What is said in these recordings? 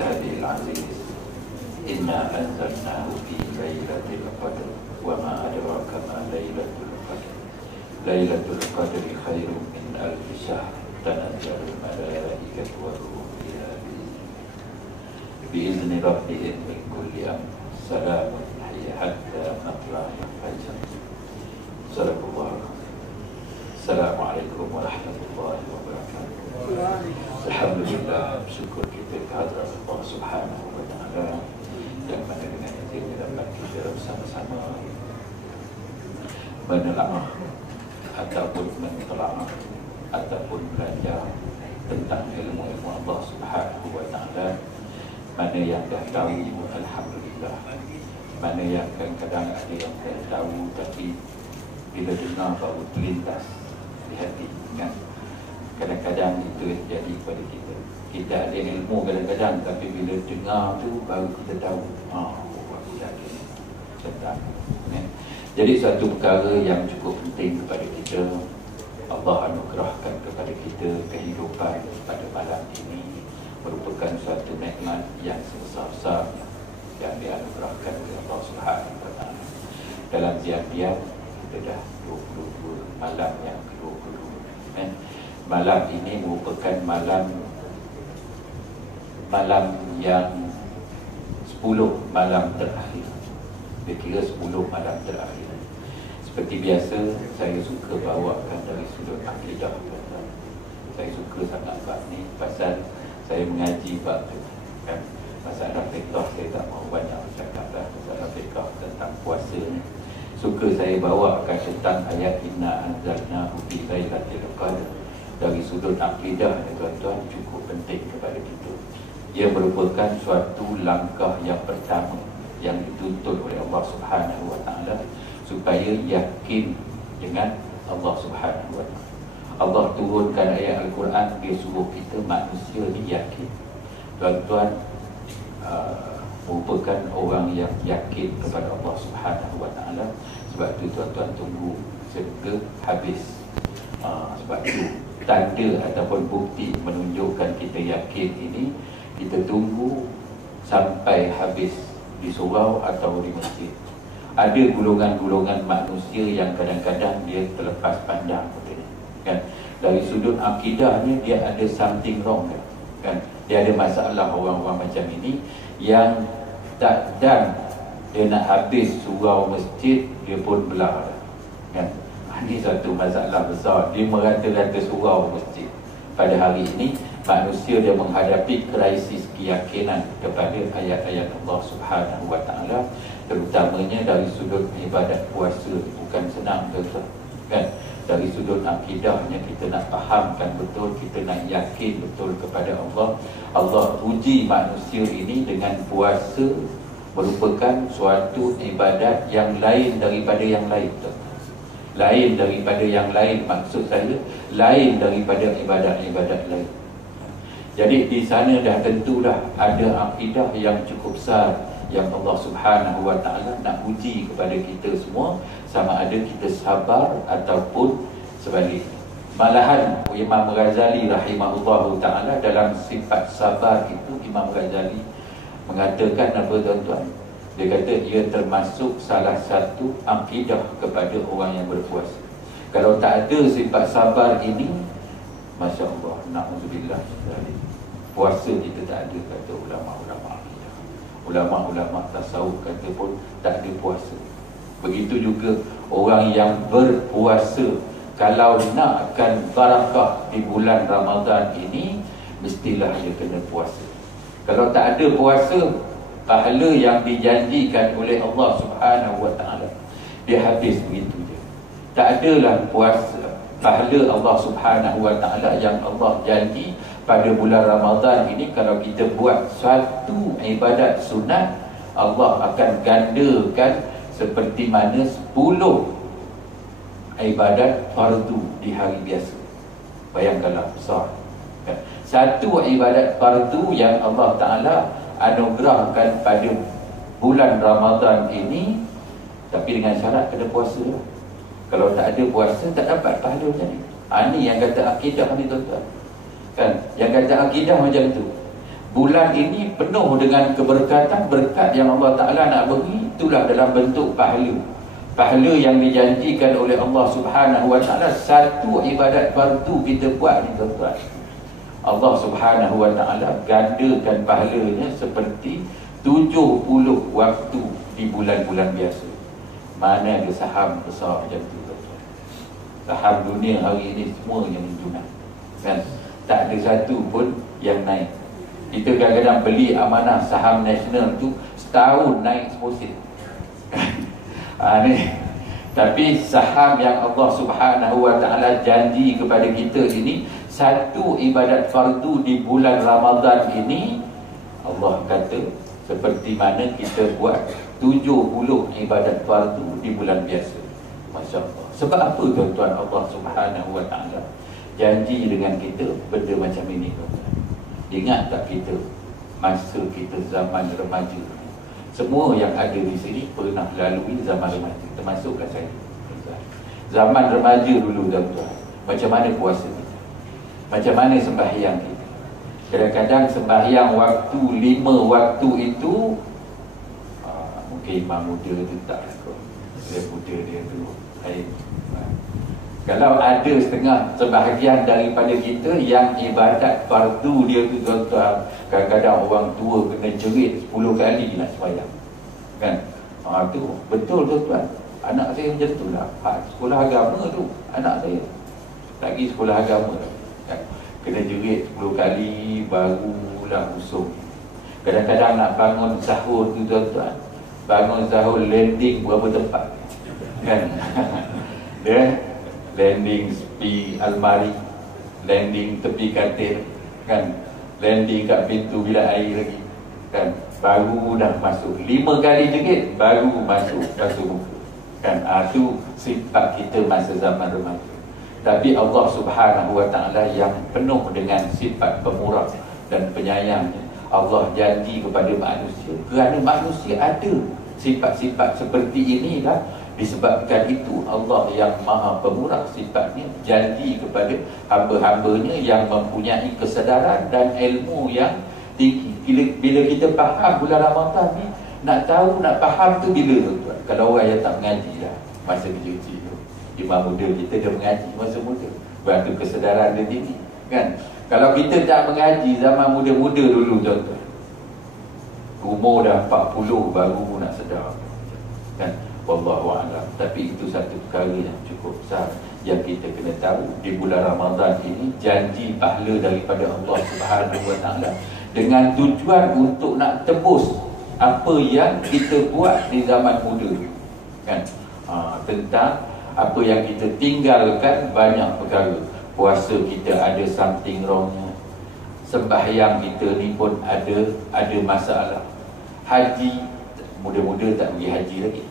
كتابه العزيز إنا أنزلناه في ليلة القدر وما أدراك ما ليلة القدر ليلة القدر خير من ألف شهر تنزل الملائكة والروح فيها بإذن ربهم من كل أمر سلام هي حتى مطلع الفجر. صدق الله. Assalamualaikum warahmatullahi wabarakatuh. Alhamdulillah, syukur kita kehadrat Allah Subhanahu wa taala yang mana dengan itu dapat kita bersama-sama menelaah ataupun mentelaah ataupun belajar tentang ilmu-ilmu Allah Subhanahu wa taala. Mana yang dah tahu, alhamdulillah. Mana yang kadang-kadang ada yang dah tahu tapi bila dengar baru terlintas di hati, kan? Kadang-kadang itu terjadi kepada kita. Kita ada ilmu kadang-kadang, tapi bila dengar tu baru kita tahu, aku yakin tentang, kan? Jadi satu perkara yang cukup penting kepada kita, Allah anugerahkan kepada kita kehidupan pada malam ini merupakan suatu nikmat yang sebesar-besarnya yang dianugerahkan oleh Allah Subhanahu wa taala. Dalam diam-diam kita dah 22 malam yang ke-22, kan? Malam ini merupakan malam yang 10 malam terakhir. Dia kira 10 malam terakhir. Seperti biasa, saya suka bawakan dari sudut akidah. Saya suka sangat bab ni pasal saya mengaji bab tu, kan? Masalah fiqh saya tak mahu banyak cakap dah. Masalah fiqh tentang puasa ni suka saya bawakan tentang ayat inna anzalnahu fi lailatul qadr. Dari sudut akidah, tuan-tuan, cukup penting kepada kita. Ia merupakan suatu langkah yang pertama yang dituntut oleh Allah Subhanahu wa taala supaya yakin dengan Allah Subhanahu wa taala. Allah turunkan ayat Al-Quran, dia suruh kita manusia ni yakin. Tuan-tuan merupakan orang yang yakin kepada Allah Subhanahu wa taala. Sebab tu tuan-tuan tunggu sehingga habis. Sebab tu tanda ataupun bukti menunjukkan kita yakin ini, kita tunggu sampai habis di surau atau di masjid. Ada golongan-golongan manusia yang kadang-kadang dia terlepas pandang, kan? Dari sudut akidahnya dia ada something wrong, kan? Dia ada masalah. Orang-orang macam ini yang tak dan dia nak habis surau masjid dia pun belah, kan? Ini satu masalah besar. Dia merata-rata surau masjid. Pada hari ini manusia dia menghadapi krisis keyakinan kepada ayat-ayat Allah Subhanahu wa taala, terutamanya dari sudut ibadat puasa. Bukan senang, betul, kan? Dari sudut akidahnya kita nak fahamkan betul, kita nak yakin betul kepada Allah. Allah uji manusia ini dengan puasa merupakan suatu ibadat yang lain daripada yang lain, betul? Lain daripada yang lain, maksud saya lain daripada ibadat-ibadat lain. Jadi di sana dah tentu dah ada akidah yang cukup besar yang Allah Subhanahu wa taala nak uji kepada kita semua, sama ada kita sabar ataupun sebaliknya. Malahan Imam Ghazali rahimahullahu taala dalam sifat sabar itu, Imam Ghazali mengatakan apa, tuan-tuan? Dia kata ia termasuk salah satu akidah kepada orang yang berpuasa. Kalau tak ada sifat sabar ini, Masya Allah, na'udzubillah, puasa kita tak ada, kata ulama-ulama akidah. Ulama-ulama tasawuf kata pun tak ada puasa. Begitu juga orang yang berpuasa, kalau nakkan barakah di bulan Ramadan ini, mestilah dia kena puasa. Kalau tak ada puasa, pahala yang dijanjikan oleh Allah Subhanahu wa taala dia habis begitu je. Tak adalah puasa pahala Allah Subhanahu wa taala yang Allah janji pada bulan Ramadan ini. Kalau kita buat suatu ibadat sunat, Allah akan gandakan seperti mana 10 ibadat fardu di hari biasa. Bayangkanlah besar, kan? Satu ibadat fardu yang Allah Ta'ala anugerahkan pada bulan Ramadan ini, tapi dengan syarat kena puasa. Kalau tak ada puasa, tak dapat pahala macam ni. Ini yang kata akidah ni, tuan-tuan, kan? Yang kata akidah macam tu. Bulan ini penuh dengan keberkatan, berkat yang Allah Ta'ala nak beri. Itulah dalam bentuk pahala. Pahala yang dijanjikan oleh Allah Subhanahu Wa Ta'ala. Satu ibadat fardu kita buat ni tuan-tuan, Allah Subhanahu Wa Ta'ala gandakan pahalanya seperti 70 waktu di bulan-bulan biasa. Mana ada saham besar macam tu tuan-tuan? Saham dunia hari ini semua yang menjunak, kan? Tak ada satu pun yang naik. Kita kadang-kadang beli amanah saham nasional tu setahun naik 10%. Ni. Tapi saham yang Allah Subhanahu Wa Ta'ala janji kepada kita ini, satu ibadat fardu di bulan Ramadan ini, Allah kata seperti mana kita buat 70 ibadat fardu di bulan biasa. Masya Allah. Sebab apa tuan-tuan Allah Subhanahu Wa Ta'ala janji dengan kita benda macam ini tuan-tuan? Ingat tak kita masa kita zaman remaja, semua yang ada di sini pernah lalui zaman remaja, termasukkan saya. Zaman remaja dulu tuan-tuan, macam mana puasa kita, macam mana sembahyang kita. Kadang-kadang sembahyang waktu 5 waktu itu mungkin imam muda tu tak kot, dia muda dia tu kalau ada setengah sebahagian daripada kita yang ibadat fardu dia tu tuan-tuan, kadang-kadang orang tua kena jerit 10 kali nak sembahyang, kan? Tu betul tuan-tuan. Anak saya macam tu lah. Sekolah agama tu anak saya lagi sekolah agama kan? Kena jerit 10 kali barulah usung. Kadang-kadang nak bangun sahur tu tuan-tuan, bangun sahur landing berapa tempat, kan? Dia landing tepi almari, landing tepi katil, kan? Landing kat pintu bilik air lagi, kan? Baru dah masuk 5 kali jerit baru masuk muka, kan? Tu sifat kita masa zaman remaja. Tapi Allah Subhanahu Wa Ta'ala yang penuh dengan sifat pemurah dan penyayangnya, Allah janji kepada manusia, kerana manusia ada sifat-sifat seperti inilah. Disebabkan itu Allah yang maha pemurah sifatnya janji kepada hamba-hambanya yang mempunyai kesedaran dan ilmu yang tinggi. Bila kita faham bulan Ramadan ni, nak tahu, nak faham tu bila tuan-tuan? Kalau orang yang tak mengaji lah masa kecil-kecil tu, imam muda kita dia mengaji masa muda, berarti kesedaran dia tinggi, kan? Kalau kita tak mengaji zaman muda-muda dulu tuan-tuan, umur dah 40 baru nak sedar, kan? Wallahu a'lam. Tapi itu satu perkara yang cukup besar yang kita kena tahu. Di bulan Ramadan ini janji pahala daripada Allah Subhanahu Wa Ta'ala dengan tujuan untuk nak tebus apa yang kita buat di zaman muda, kan? Tentang apa yang kita tinggalkan, banyak perkara. Puasa kita ada something wrongnya, sembahyang kita ni pun ada masalah. Haji, muda-muda tak pergi haji lagi.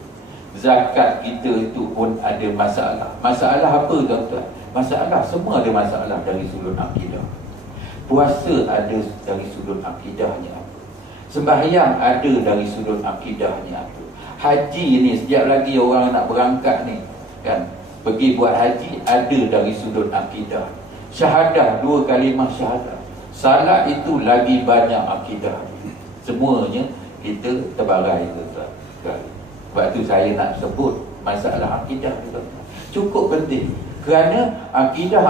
Zakat kita itu pun ada masalah. Masalah apa tuan-tuan? Masalah, semua ada masalah dari sudut akidah. Puasa ada dari sudut akidahnya apa, sembahyang ada dari sudut akidahnya apa. Haji ni sejak lagi orang nak berangkat ni, kan, pergi buat haji, ada dari sudut akidah. Syahadah, 2 kalimah syahadah. Salat itu lagi banyak akidah. Semuanya kita terbarai tuan-tuan. Sebab tu saya nak sebut masalah akidah ni tuan-tuan, cukup penting. Kerana akidah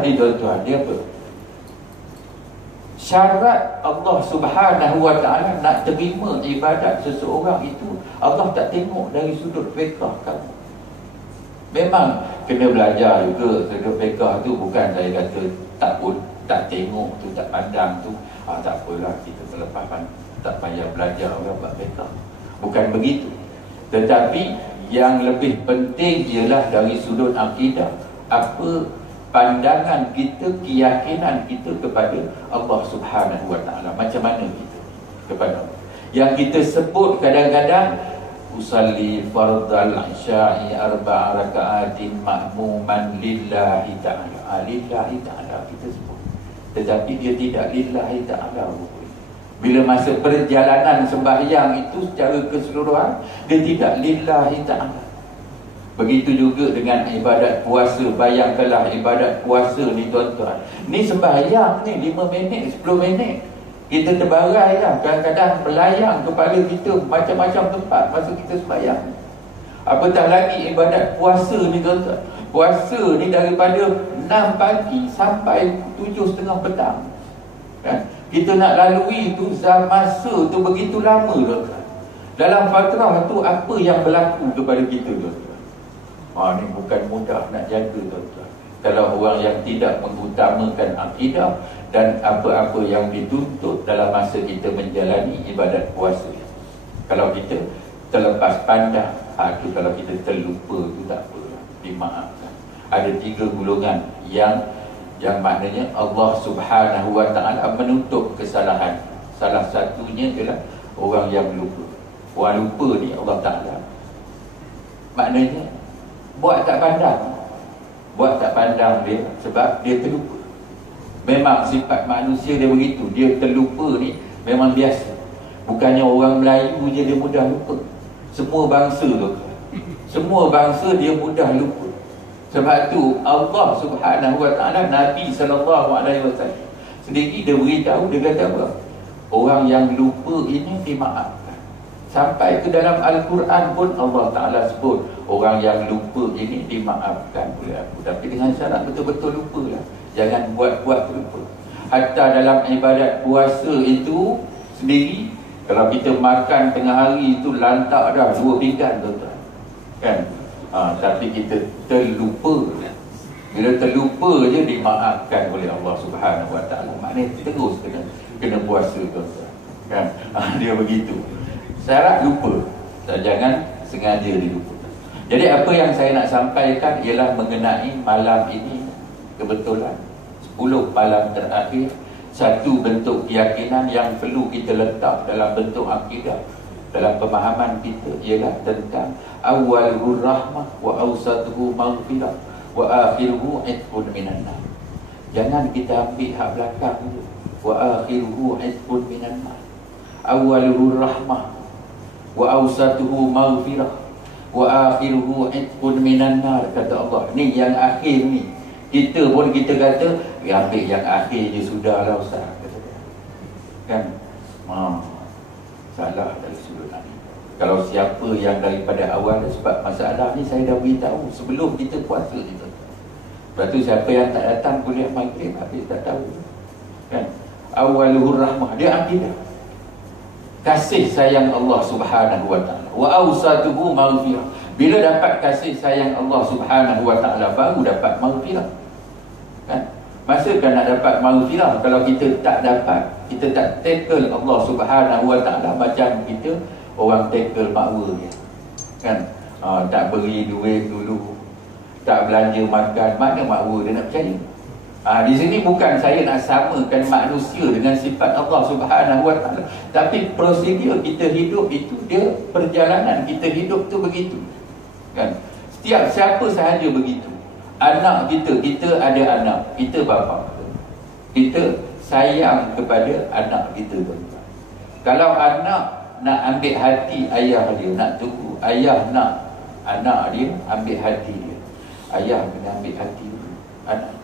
ni tuan-tuan, dia apa? Syarat Allah Subhanahu Wa Ta'ala nak terima ibadat seseorang itu, Allah tak tengok dari sudut fiqh kamu. Memang kena belajar juga sudut fiqh tu, bukan saya kata tak tengok tu, tak pandang tu, tak apalah kita terlepas, tak payah belajar orang buat fiqh. Bukan begitu. Tetapi yang lebih penting ialah dari sudut akidah, apa pandangan kita, keyakinan kita kepada Allah Subhanahu Wa Ta'ala. Macam mana kita kepada Allah? Yang kita sebut kadang-kadang, usalli fardal isya'i 4 raka'atin ma'muman lillahi ta'ala. Lillahi ta'ala kita sebut, tetapi dia tidak lillahi ta'ala. Bila masa perjalanan sembahyang itu secara keseluruhan, dia tidak lillahi ta'ala. Begitu juga dengan ibadat puasa. Bayangkanlah ibadat puasa ni tuan-tuan, ni sembahyang ni 5 minit, 10 minit, Kita terbarai lah, kadang-kadang melayang kepala kita macam-macam tempat masa kita sembahyang. Apatah lagi ibadat puasa ni tuan-tuan. Puasa ni daripada 6 pagi sampai 7.30 petang. Kan? Kita nak lalui tu masa tu begitu lama tuan-tuan. Dalam fatrah tu apa yang berlaku kepada kita tuan-tuan? Ni bukan mudah nak jaga tuan-tuan. Kalau orang yang tidak mengutamakan akidah dan apa-apa yang dituntut dalam masa kita menjalani ibadat puasa. Kalau kita terlepas pandang, itu kalau kita terlupa itu tak apa, dimaafkan. Ada 3 golongan yang maknanya Allah Subhanahu Wa Taala menutup kesalahan. Salah satunya ialah orang yang lupa. Orang lupa ni Allah Taala maknanya buat tak pandang dia sebab dia terlupa. Memang sifat manusia dia begitu. Dia terlupa ni memang biasa. Bukannya orang Melayu je dia mudah lupa. Semua bangsa tu, semua bangsa dia mudah lupa. Sebab tu Allah Subhanahu Wa Taala, Nabi SAW sendiri dia beritahu, dia kata apa? Orang yang lupa ini dimaafkan. Sampai ke dalam Al-Quran pun Allah Ta'ala sebut orang yang lupa ini dimaafkan oleh aku. Tapi dengan syarat betul-betul lupa lah. Jangan buat-buat lupa. Hatta dalam ibadat puasa itu sendiri, kalau kita makan tengah hari itu lantak dah 2 pinggan tuan-tuan. Kan? Tapi kita terlupa. Bila terlupa je dimaafkan oleh Allah Subhanahu Wa Taala. Maknanya terus kena puasa tuan-tuan. Kan? Dia begitu. Syarat lupa. Jangan sengaja dilupa. Jadi apa yang saya nak sampaikan ialah mengenai malam ini kebetulan 10 malam terakhir. Satu bentuk keyakinan yang perlu kita letak dalam bentuk akidah, dalam pemahaman kita ialah tentang awwaluhu rahmah wa awsatuhu maghfirah wa akhiruhu itqun minan nar. Jangan kita ambil hak belakang dulu. Wa akhiruhu itqun minan nar. Awwaluhu rahmah wa awsatuhu maghfirah wa akhiruhu itqun minan nar, kata Allah. Ni yang akhir ni. Kita pun kita kata ambil yang akhir je sudahlah Ustaz. Kan? Salah dari sudut ni. Kalau siapa yang daripada awal, sebab masalah ni saya dah beritahu sebelum kita puasa ni. Lepas tu siapa yang tak datang kuliah maghrib habis tak tahu. Kan? Awaluhur rahmah, dia akidah. Kasih sayang Allah Subhanahu Wa Taala. Wa awsatuhu maghfirah. Bila dapat kasih sayang Allah Subhanahu Wa Taala baru dapat maghfirah. Kan? Masa kan nak dapat maghfirah kalau kita tak dapat, kita tak tackle Allah Subhanahu Wa Taala macam kita orang tackle makwa dia. Kan? Tak beri duit dulu, tak belanja makan, mana makwa dia nak percaya? Di sini bukan saya nak samakan manusia dengan sifat Allah Subhanahu Wa Taala, tapi prosedur kita hidup itu, dia perjalanan kita hidup tu begitu. Kan? Setiap siapa sahaja begitu. Anak kita ada anak, kita bapa. Kita sayang kepada anak kita tuan-tuan. Kalau anak nak ambil hati ayah dia, nak tunggu ayah nak anak dia ambil hati dia, ayah kena ambil hati dulu. Anak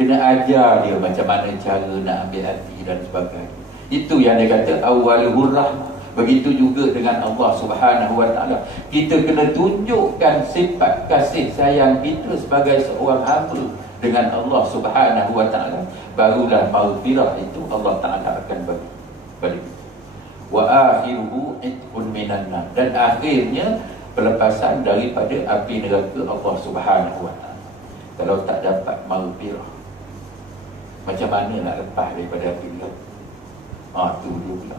kena ajar dia macam mana cara nak ambil hati dan sebagainya. Itu yang dia kata awwaluhur rahmah. Begitu juga dengan Allah Subhanahu Wa Taala. Kita kena tunjukkan sifat kasih sayang kita sebagai seorang hamba dengan Allah Subhanahu Wa Taala. Barulah maghfirah itu Allah Taala akan bagi. Wa akhiruhu itqun minan nar. Dan akhirnya pelepasan daripada api neraka Allah Subhanahu Wa Taala. Kalau tak dapat maghfirah, macam mana nak lepas daripada api neraka? Tu dulu pula.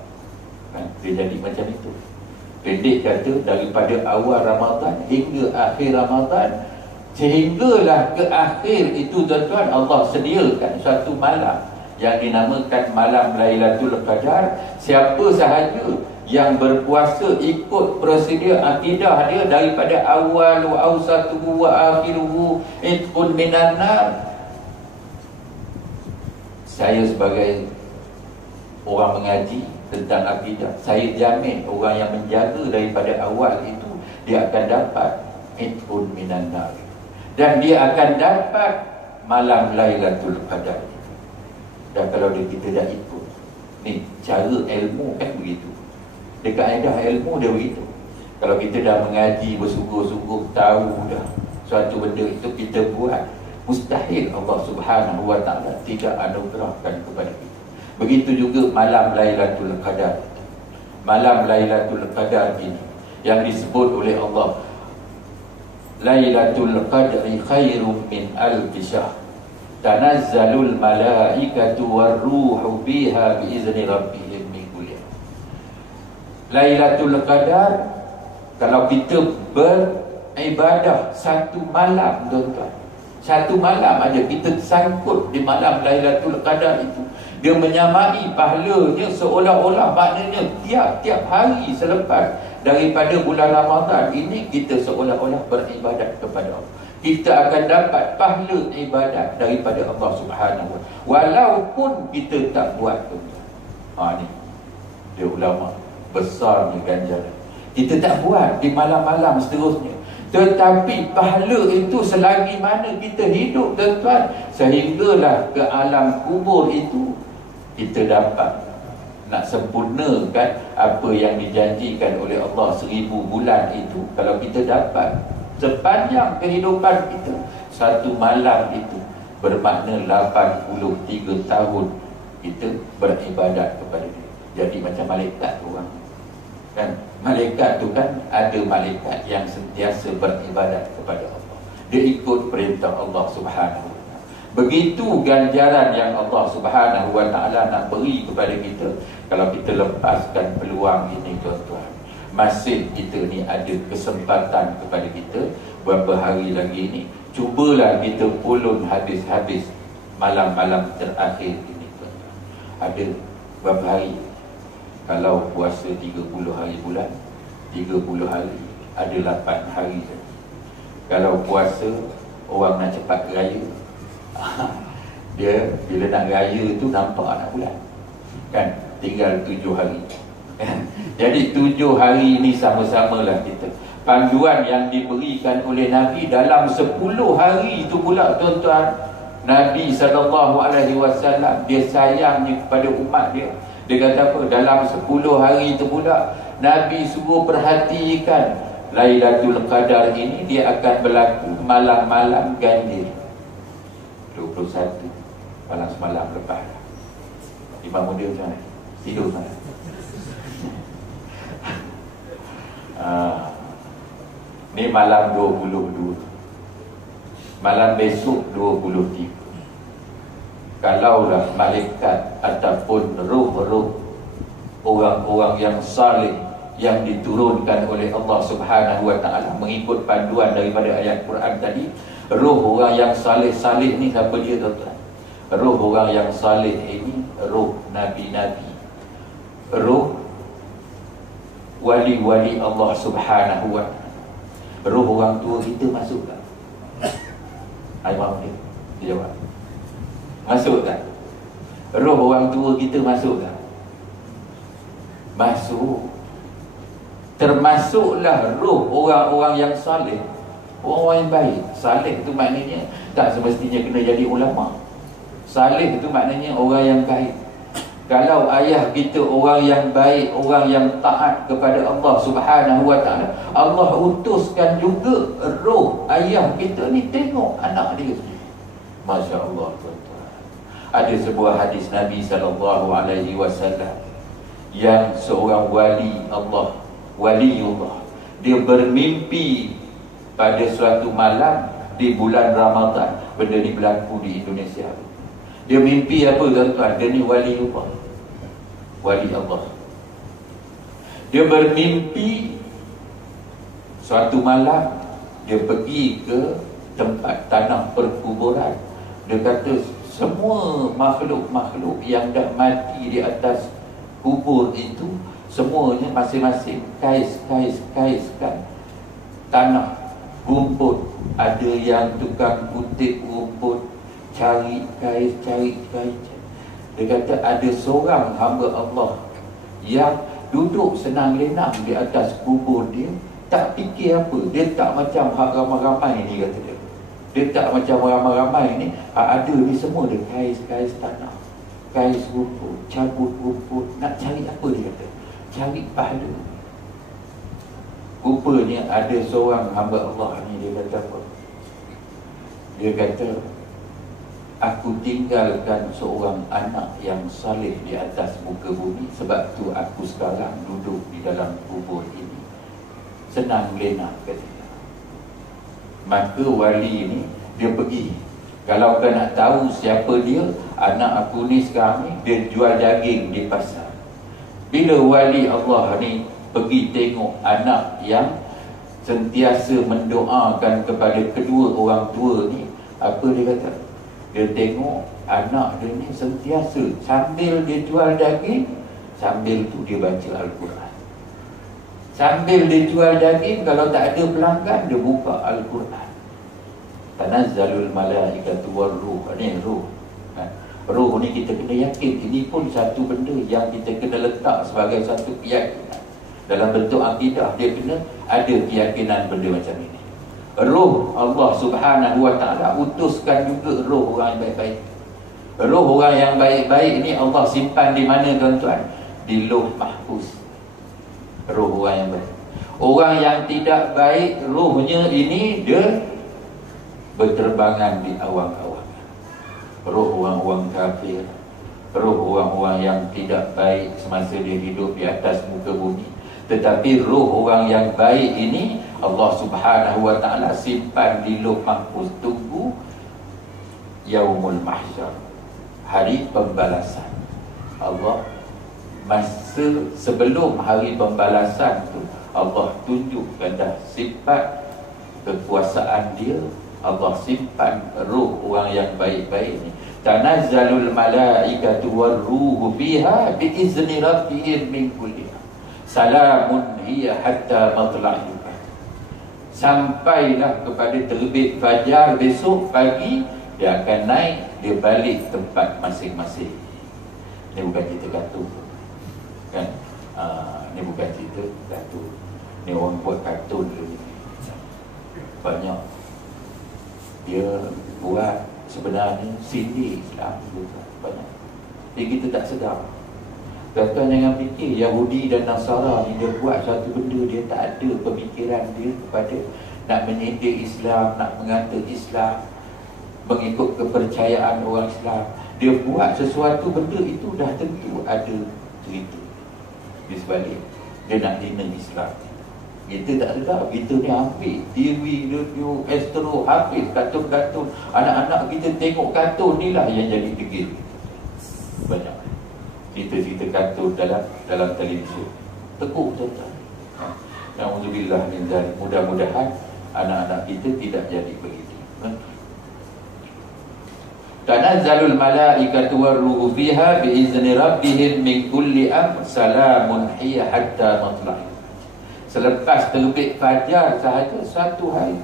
Kan? Dia jadi macam itu. Pendek kata, daripada awal Ramadan hingga akhir Ramadan, sehinggalah ke akhir itu tuan-tuan, Allah sediakan satu malam yang dinamakan malam Lailatul Qadar. Siapa sahaja yang berpuasa ikut prosedur akidah dia daripada awal wa awsatuhu wa akhiruhu itqun minan nar, saya sebagai orang mengaji tentang akidah, saya jamin orang yang menjaga daripada awal itu, dia akan dapat itqun minan nar, dan dia akan dapat malam Lailatul Qadar. Dan kalau kita tidak ikut, Ni cara ilmu kan begitu. Dekat kaedah ilmu dia begitu. Kalau kita dah mengaji bersungguh-sungguh, tahu dah suatu benda itu kita buat, mustahil Allah Subhanahu wa ta'ala tidak anugerahkan kepada kita. Begitu juga malam Lailatul Qadar. Malam Lailatul Qadar ini yang disebut oleh Allah, Lailatul Qadri khairum min alfi syahr, tanazzalul malaikatu warruhu biha biizni rabbihim min kulli amr. Lailatul Qadar, kalau kita beribadah satu malam, tuan-tuan, satu malam aja kita sangkut di malam Lailatul Qadar itu, dia menyamai pahalanya seolah-olah, maknanya tiap-tiap hari selepas daripada bulan Ramadan ini kita seolah-olah beribadat kepada Allah. Kita akan dapat pahala ibadat daripada Allah Subhanahu wa ta'ala walaupun kita tak buat pun. Ni dia ulama besarnya ganjaran. Kita tak buat di malam-malam seterusnya, tetapi pahala itu selagi mana kita hidup, tuan-tuan, sehinggalah ke alam kubur itu kita dapat nak sempurnakan apa yang dijanjikan oleh Allah 1000 bulan itu. Kalau kita dapat sepanjang kehidupan kita, satu malam itu bermakna 83 tahun kita beribadat kepada dia. Jadi macam malaikat orang kan, malaikat tu kan, ada malaikat yang sentiasa beribadat kepada Allah, dia ikut perintah Allah Subhanahu wa ta'ala. Begitu ganjaran yang Allah Subhanahu wa ta'ala nak beri kepada kita kalau kita lepaskan peluang ini, tuan-tuan. Masih kita ni ada kesempatan kepada kita beberapa hari lagi ni, cubalah kita pulun habis-habis malam-malam terakhir ini, tuan-tuan. Ada beberapa hari, kalau puasa 30 hari bulan, 30 hari, ada 8 hari saja. Kalau puasa, orang nak cepat raya, dia bila nak raya tu nampak nak bulan kan, tinggal 7 hari. Jadi 7 hari ini sama-samalah kita. Panduan yang diberikan oleh Nabi dalam 10 hari itu pula, tuan-tuan, Nabi SAW dia sayangnya kepada umat dia. Dia kata apa? Dalam 10 hari itu pula Nabi suruh perhatikan Lailatul Qadar ini, dia akan berlaku malam-malam ganjil. 21 malam semalam lepas. Imam muda macam mana? Tidur mana? Ni malam 22, malam besok 23. Kalaulah malaikat ataupun roh-roh orang-orang yang saleh yang diturunkan oleh Allah Subhanahu wa ta'ala mengikut panduan daripada ayat Quran tadi, roh orang yang saleh-saleh ni siapa dia, tuan-tuan? Roh orang yang saleh ini roh nabi-nabi, roh wali-wali Allah Subhanahu wa ta'ala. Roh orang tua kita masuk tak? Imam dia jawab, masuk tak? Roh orang tua kita masuk tak? Masuk. Termasuklah roh orang-orang yang saleh, orang-orang yang baik. Saleh itu maknanya tak semestinya kena jadi ulama. Saleh itu maknanya orang yang baik. Kalau ayah kita orang yang baik, orang yang taat kepada Allah Subhanahu wa ta'ala, Allah utuskan juga roh ayah kita ni tengok anak dia. Masya Allah, tuan-tuan. Ada sebuah hadis Nabi SAW yang seorang wali Allah, waliullah, dia bermimpi pada suatu malam di bulan Ramadan. Benda ni berlaku di Indonesia. Dia mimpi apa, tuan-tuan? Dia ni waliullah, wali Allah. Dia bermimpi suatu malam dia pergi ke tempat tanah perkuburan. Dia kata semua makhluk-makhluk yang dah mati di atas kubur itu, semuanya masing-masing kais-kais-kaiskan tanah, rumput. Ada yang tukang kutip rumput, cari kais. Dia kata ada seorang hamba Allah yang duduk senang lenang di atas kubur dia, tak fikir apa. Dia tak macam hak ramai-ramai ni, kata dia. Dia tak macam ramai-ramai ni, ada ni semua dia kais-kais tanah. kais rumput, cabut rumput, nak cari apa dia kata? Cari pahala. Rupanya ada seorang hamba Allah ni, dia kata apa? Dia kata, aku tinggalkan seorang anak yang saleh di atas muka bumi, sebab tu aku sekarang duduk di dalam kubur ini senang lena, katanya. Maka wali ni dia pergi. Kalau kau nak tahu siapa dia, anak aku ni sekarang ni dia jual daging di pasar. Bila wali Allah ni pergi tengok anak yang sentiasa mendoakan kepada kedua orang tua ni, apa dia kata? Dia tengok anak dia ni sentiasa sambil dia jual daging, sambil tu dia baca Al-Quran. Sambil dia jual daging, kalau tak ada pelanggan, dia buka Al-Quran. Tanazzalul malaikatu warruh. Ni ruh. Ruh ni kita kena yakin. Ini pun satu benda yang kita kena letak sebagai satu keyakinan. Dalam bentuk akidah, dia kena ada keyakinan benda macam ini. Ruh Allah Subhanahu Wa Ta'ala utuskan juga ruh orang yang baik-baik. Ruh orang yang baik-baik ni Allah simpan di mana, tuan-tuan? Di Lauh Mahfuz. Ruh orang yang baik. Orang yang tidak baik, ruhnya ini dia berterbangan di awang-awang. Roh orang-orang kafir, roh orang-orang yang tidak baik semasa dia hidup di atas muka bumi. Tetapi roh orang yang baik ini Allah Subhanahu Wa Ta'ala simpan di Lauh Mahfuz, tunggu Yaumul Mahsyar, hari pembalasan. Allah masa sebelum hari pembalasan tu, Allah tunjukkan dah sifat kekuasaan dia. Allah simpan ruh orang yang baik-baik ni. Tanazzalul malaikatu warruhu fiha biizni rabbihim min kulli amr. Salamun hiya hatta matla'il fajr. Sampailah kepada terbit fajar besok pagi, dia akan naik, dia balik tempat masing-masing. Ini bukan cerita kartun, kan? Ini bukan cerita kartun. Ini orang buat kartun dulu. Banyak dia buat sebenarnya sindir Islam juga banyak. Jadi kita tak sedar. Tuan-tuan jangan fikir Yahudi dan Nasara ni dia buat satu benda, dia tak ada pemikiran dia kepada nak menyindir Islam, nak mengata Islam, mengikut kepercayaan orang Islam. Dia buat sesuatu benda itu dah tentu ada cerita di sebalik. Dia nak hina Islam. Kita tak sedar, kita ni ambil TV, radio, astro, habis kartun-kartun. Anak-anak kita tengok kartun ni lah yang jadi degil. Banyak cerita-cerita kartun dalam televisyen. Tekuk tuan-tuan. Na'udzubillah min dzalik. Mudah-mudahan anak-anak kita tidak jadi begitu. Tanazzalul malaikatu warruhu fiha biizni rabbihim min kulli amr. Salamun hiya hatta matla'il. Selepas terbit fajar sahaja satu hari.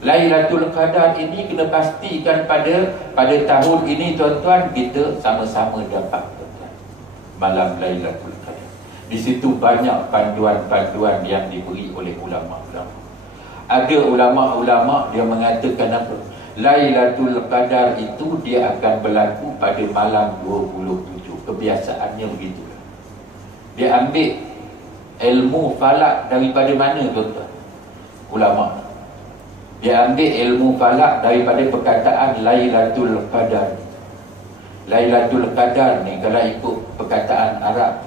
Lailatul Qadar ini kena pastikan pada tahun ini, tuan-tuan, kita sama-sama dapat, tuan-tuan, malam Lailatul Qadar. Di situ banyak panduan-panduan yang diberi oleh ulama-ulama. Ada ulama-ulama dia mengatakan apa? Lailatul Qadar itu dia akan berlaku pada malam 27. Kebiasaannya begitu. Dia ambil ilmu falak daripada mana, tuan-tuan? Ulama. Dia ambil ilmu falak daripada perkataan Lailatul Qadar. Lailatul Qadar ni kalau ikut perkataan Arab,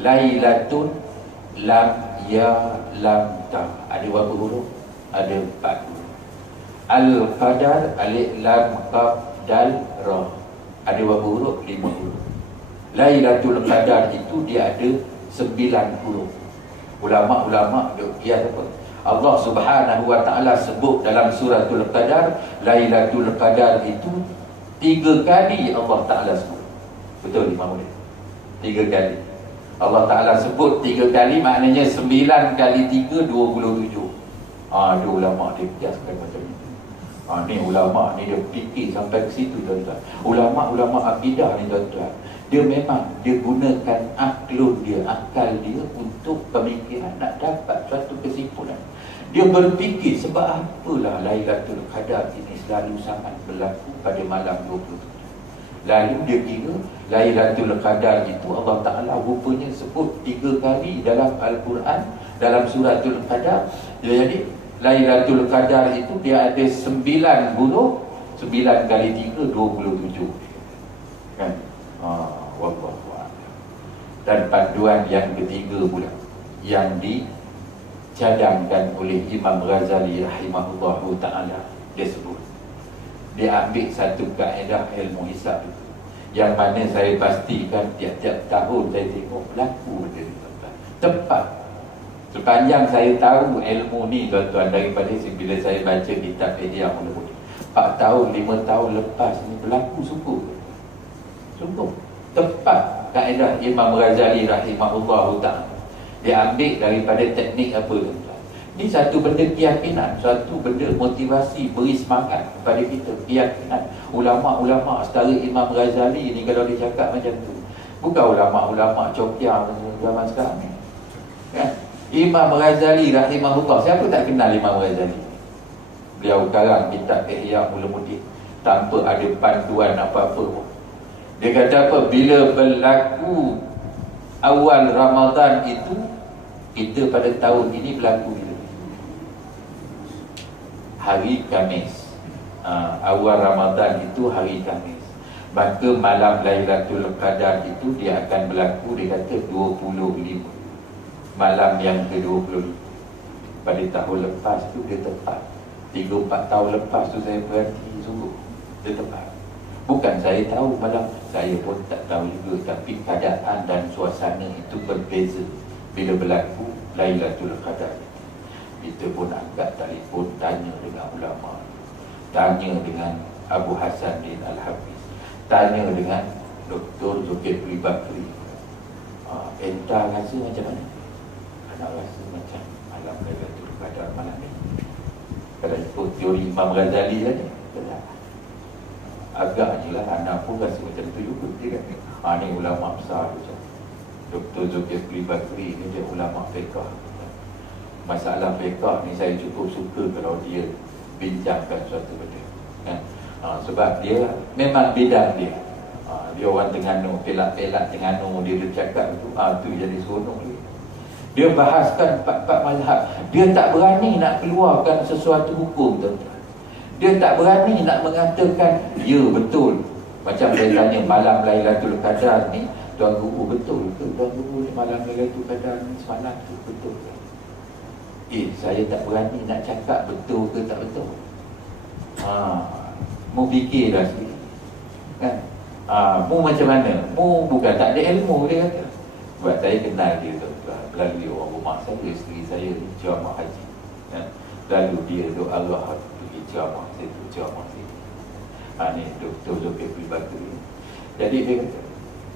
Lailatul lam ya lam ta. Ada berapa huruf? Ada 4 huruf. Al-Qadar alif lam qaf dal ra. Ada berapa huruf? 5 huruf. Lailatul Qadar itu dia ada 9 huruf. Ulama-ulama dia apa? Allah Subhanahu Wa Ta'ala sebut dalam suratul Qadar, Lailatul Qadar itu 3 kali Allah Ta'ala sebut. Betul Imam Muhammad? 3 kali Allah Ta'ala sebut. 3 kali maknanya 9 kali 3 27. Ada ulama dia biasakan macam ni. Ni ulama ni dia fikir sampai ke situ, tuan-tuan. Ulama-ulama akidah ni, tuan-tuan, dia memang dia gunakan akal dia untuk pemikiran nak dapat suatu kesimpulan. Dia berfikir sebab apalah Lailatul Qadar ini selalu sangat berlaku pada malam 27. Lalu dia kira Lailatul Qadar itu Allah Ta'ala rupanya sebut 3 kali dalam Al-Quran, dalam suratul Qadar. Jadi Lailatul Qadar itu dia ada 9 huruf, 9 kali 3 27 kan. Wallahu a'lam. Dan panduan yang ketiga pula yang dicadangkan oleh Imam Ghazali rahimahullahu ta'ala, dia sebut, dia ambil satu kaedah ilmu hisab itu, yang mana saya pastikan tiap-tiap tahun saya tengok berlaku benda ni tepat. Sepanjang saya tahu ilmu ni tuan-tuan, daripada bila saya baca kitab Ihya Ulumuddin 4 tahun, 5 tahun lepas ni berlaku sungguh tepat kaedah Imam Ghazali rahimahullahu ta'ala. Dia ambil daripada teknik apa tuan-tuan. Ini satu benda keyakinan, satu benda motivasi, beri semangat kepada kita, keyakinan. Ulama-ulama setara Imam Ghazali ni kalau dia cakap macam tu, bukan ulama-ulama cokiah zaman sekarang ni kan? Imam Ghazali rahimahullah, siapa tak kenal Imam Ghazali? Beliau karang kitab Ihya Ulumuddin tanpa ada panduan apa-apa pun. Dia kata apa? Bila berlaku awal Ramadan itu, kita pada tahun ini berlaku bila? Hari Khamis. Awal Ramadan itu hari Khamis. Maka malam Lailatul Qadar itu dia akan berlaku, dia kata 25. Malam yang ke-25. Pada tahun lepas tu dia tepat. 3-4 tahun lepas tu saya perhati sungguh dia tepat. Bukan saya tahu malam, saya pun tak tahu juga, tapi keadaan dan suasana itu berbeza bila berlaku Lailatul Qadar. Kita pun angkat telefon, tanya dengan ulama, tanya dengan Abu Hasanuddin Al-Hafiz, tanya dengan Dr. Zulkifli Bakri. Entah rasa macam mana? Anak rasa macam malam Lailatul Qadar malam ni, kalau ikut teori Imam Ghazali tadi, agaknya lah anak pun rasa macam tu juga. Dia kata, ni ulama besar macam Dr. Zulkifli Bakri ni, dia ulama fiqh. Masalah fiqh ni saya cukup suka kalau dia bincangkan suatu benda kan? Sebab dia memang bidang dia. Dia orang Terengganu, pelak-pelak Terengganu, dia cakap tu jadi seronok dia. Dia bahaskan 4 mazhab. Dia tak berani nak keluarkan sesuatu hukum, tuan-tuan. Dia tak berani nak mengatakan ya betul. Macam saya tanya malam Lailatul Qadar ni, Tuan Guru betul ke? Tuan Guru ni malam Lailatul Qadar ni semalam tu betul ke? Saya tak berani nak cakap betul ke tak betul. Mu fikir dah sikit kan? Mu macam mana? Mu bukan tak ada ilmu, dia kata. Sebab saya kenal dia tuan-tuan, melalui orang rumah saya, isteri saya ni ceramah haji kan? Lalu dia doa Allah pergi ceramah situ, ceramah situ. Ni Dr. Zulkifli Bakri. Jadi dia kata,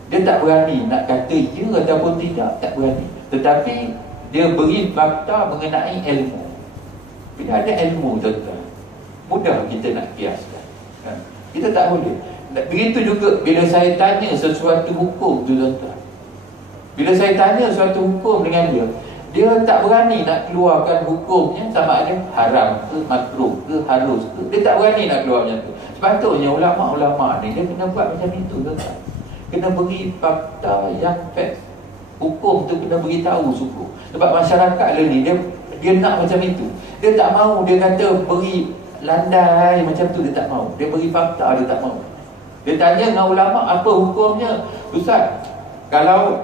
dia tak berani nak kata ya ataupun tidak, tak berani. Tetapi dia beri fakta mengenai ilmu. Bila ada ilmu tuan-tuan, mudah kita nak kiaskan kan? Kita tak boleh. Begitu juga bila saya tanya sesuatu hukum tu tuan-tuan, bila saya tanya suatu hukum dengan dia, dia tak berani nak keluarkan hukumnya sama ada haram ke, makruh ke, harus ke. Dia tak berani nak keluar macam tu. Sepatutnya ulama-ulama ni dia kena buat macam itu tuan-tuan. Kena beri fakta yang fact. Hukum tu kena beritahu suku. Sebab masyarakat ni dia nak macam itu. Dia tak mahu, dia kata beri landai macam tu, dia tak mahu. Dia beri fakta, dia tak mahu. Dia tanya dengan ulama apa hukumnya. Ustaz, kalau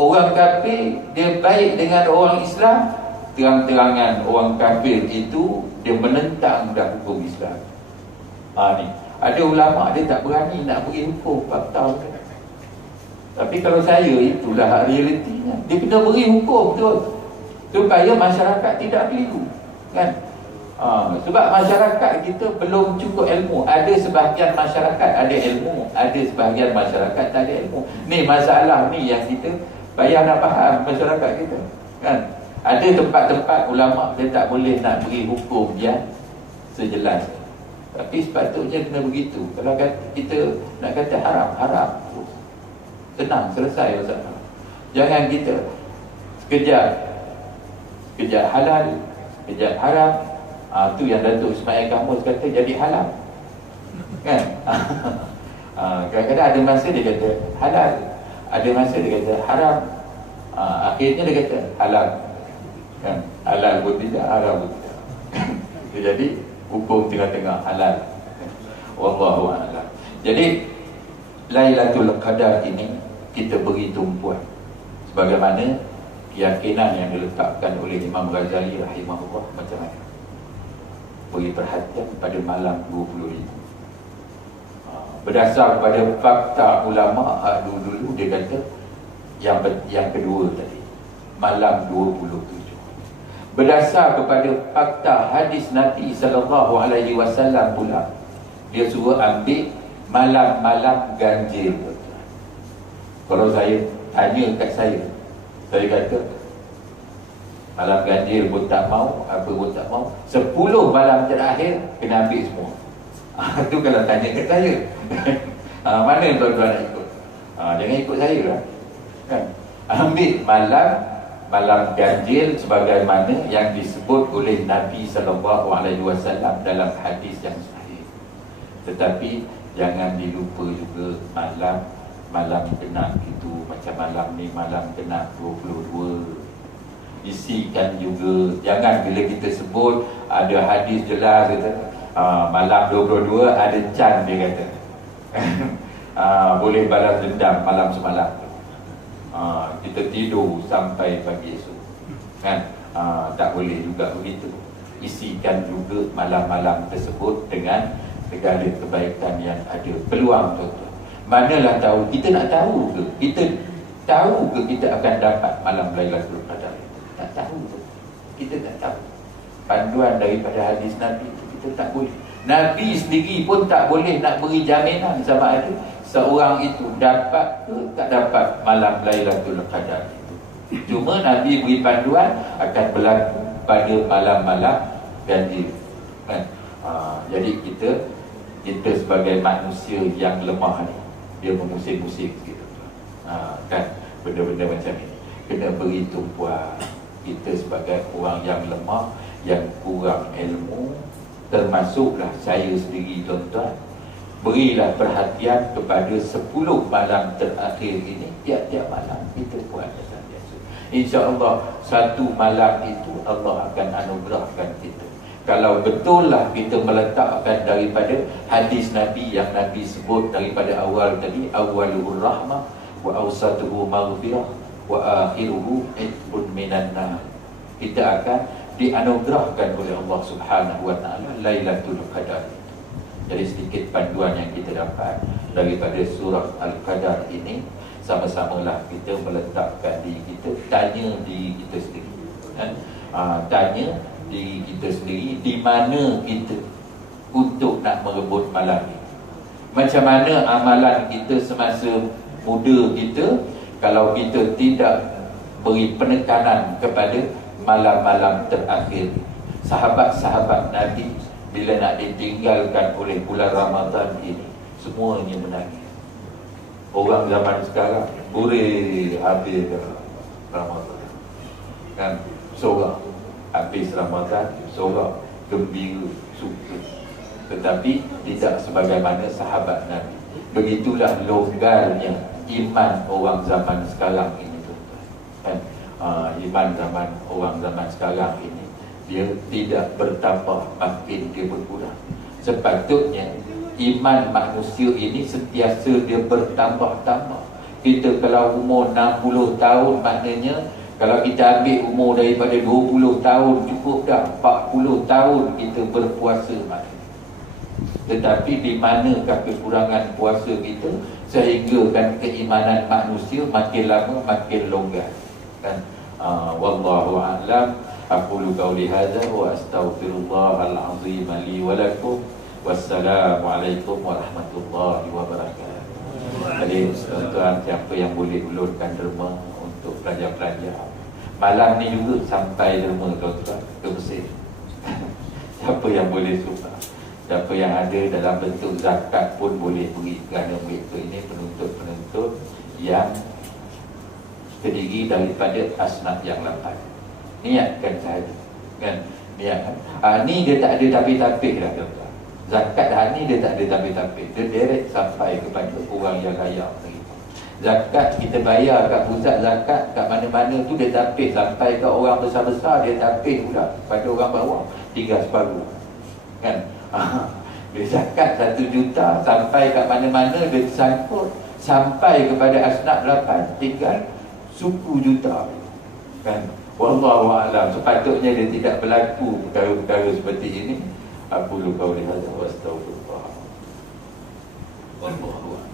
orang kafir dia baik dengan orang Islam, terang-terangan orang kafir itu dia menentang dah hukum Islam. Ni ada ulama dia tak berani nak beri hukum fakta. Tapi kalau saya, itulah realitinya. Dia kena beri hukum tu supaya masyarakat tidak keliru kan? Sebab masyarakat kita belum cukup ilmu. Ada sebahagian masyarakat ada ilmu, ada sebahagian masyarakat tak ada ilmu. Ni masalah ni yang kita payah nak faham masyarakat kita kan? Ada tempat-tempat ulama dia tak boleh nak beri hukum yang sejelas. Tapi sepatutnya kena begitu. Kalau kita nak kata haram, haram. Senang, selesai masalah. Jangan kita sekejap halal, sekejap haram. Tu yang Datuk Ismail Kamus kata jadi halal kan? Kadang-kadang ada masa dia kata halal, ada masa dia kata haram, akhirnya dia kata halal, kan? Halal pun tidak, haram pun tidak. Jadi hukum tengah-tengah halal. Wallahu a'lam. Jadi Lailatul Qadar ini kita beri tumpuan sebagaimana keyakinan yang diletakkan oleh Imam Ghazali rahimahullah macam mana. Beri perhatian pada malam 20 itu. Berdasar pada fakta ulama dulu dia kata yang kedua tadi malam 27. Berdasar kepada fakta hadis Nabi sallallahu alaihi wasallam pula dia suruh ambil malam-malam ganjil. Kalau saya tanya kat saya kata malam ganjil pun tak mau, apa pun tak mau, 10 malam terakhir kena ambil semua. Itu kalau tanya kat saya. Mana tuan-tuan nak ikut? Jangan ikut saya lah, kan? Ambil malam ganjil sebagaimana yang disebut oleh Nabi SAW dalam hadis yang sahih. Tetapi jangan dilupa juga malam genap itu. Macam malam ni malam genap 22, isikan juga. Jangan bila kita sebut ada hadis jelas kata malam 22 ada can, dia kata boleh balas dendam malam semalam, kita tidur sampai pagi esok, kan? Tak boleh juga begitu. Isikan juga malam-malam tersebut dengan segala kebaikan yang ada. Peluang tuan-tuan, manalah tahu, kita nak tahu ke? Kita tahu ke kita akan dapat malam Lailatul Qadar? Tak tahu ke? Kita tak tahu. Panduan daripada hadis Nabi itu kita tak boleh. Nabi sendiri pun tak boleh nak beri jaminan sama ada seorang itu dapat ke tak dapat malam Lailatul Qadar itu. Cuma Nabi beri panduan akan berlaku pada malam-malam ganjil, kan? Jadi kita sebagai manusia yang lemah ni, dia memusing-musing gitu, kan? Benda-benda macam ini kena beri tumpuan. Kita sebagai orang yang lemah, yang kurang ilmu, termasuklah saya sendiri tuan-tuan, berilah perhatian kepada 10 malam terakhir ini. Tiap-tiap malam kita buat biasa. InsyaAllah satu malam itu Allah akan anugerahkan kita. Kalau betullah kita meletakkan daripada hadis Nabi yang Nabi sebut daripada awal tadi, awwaluhur rahmah wa awsatuhu maghfirah wa akhiruhu itqun minan nar, kita akan dianugerahkan oleh Allah Subhanahu wa taala Lailatul Qadar. Jadi sedikit panduan yang kita dapat daripada surah Al-Qadar ini, sama-samalah kita meletakkan diri kita, tanya diri kita sendiri, kan? Tanya diri kita sendiri di mana kita untuk nak merebut malam ini. Macam mana amalan kita semasa muda kita kalau kita tidak beri penekanan kepada malam-malam terakhir. Sahabat-sahabat Nabi bila nak ditinggalkan oleh bulan Ramadan ini, semuanya menangis. Orang zaman sekarang boleh habis Ramadan, kan? Sorak habis Ramadan, sorak, gembira, suka. Tetapi tidak sebagaimana sahabat Nabi. Begitulah longgarnya iman orang zaman sekarang ini, kan? Iman orang zaman sekarang ini, dia tidak bertambah, makin dia berkurang. Sepatutnya iman manusia ini sentiasa dia bertambah-tambah. Kita kalau umur 60 tahun, maknanya kalau kita ambil umur daripada 20 tahun cukup dah. 40 tahun kita berpuasa maknanya. Tetapi di manakah kekurangan puasa kita sehingga kan keimanan manusia makin lama makin longgar, kan? Wallahu a'lam. Aqulu qawli hadza wa astaghfirullahal azim li wa lakum. Wassalamualaikum warahmatullahi wabarakatuh. Jadi tuan-tuan, siapa yang boleh ulurkan derma untuk pelajar-pelajar malam ni juga sampai derma tuan-tuan ke Mesir. Siapa yang boleh suka, siapa yang ada dalam bentuk zakat pun boleh beri, kerana mereka ini penuntut-penuntut yang terdiri daripada asnaf yang 8. Niatkan sahaja, kan? Niatkan. Ni dia tak ada tapih-tapih dah tuan-tuan. Zakat dah ni dia tak ada tapis-tapis, dia direct sampai kepada orang yang layak menerima. Zakat kita bayar kat pusat zakat, kat mana-mana tu dia tapis sampai ke orang besar-besar, dia tapis pula pada orang bawah, tinggal separuh kan. Dia zakat 1 juta sampai kat mana-mana, dia sangkut sampai kepada asnaf 8, tinggal suku juta kan. Wallahu a'lam. Sepatutnya dia tidak berlaku perkara-perkara seperti ini. Aku lupa oleh Allah wa astaghfirullah. Wallahu a'lam.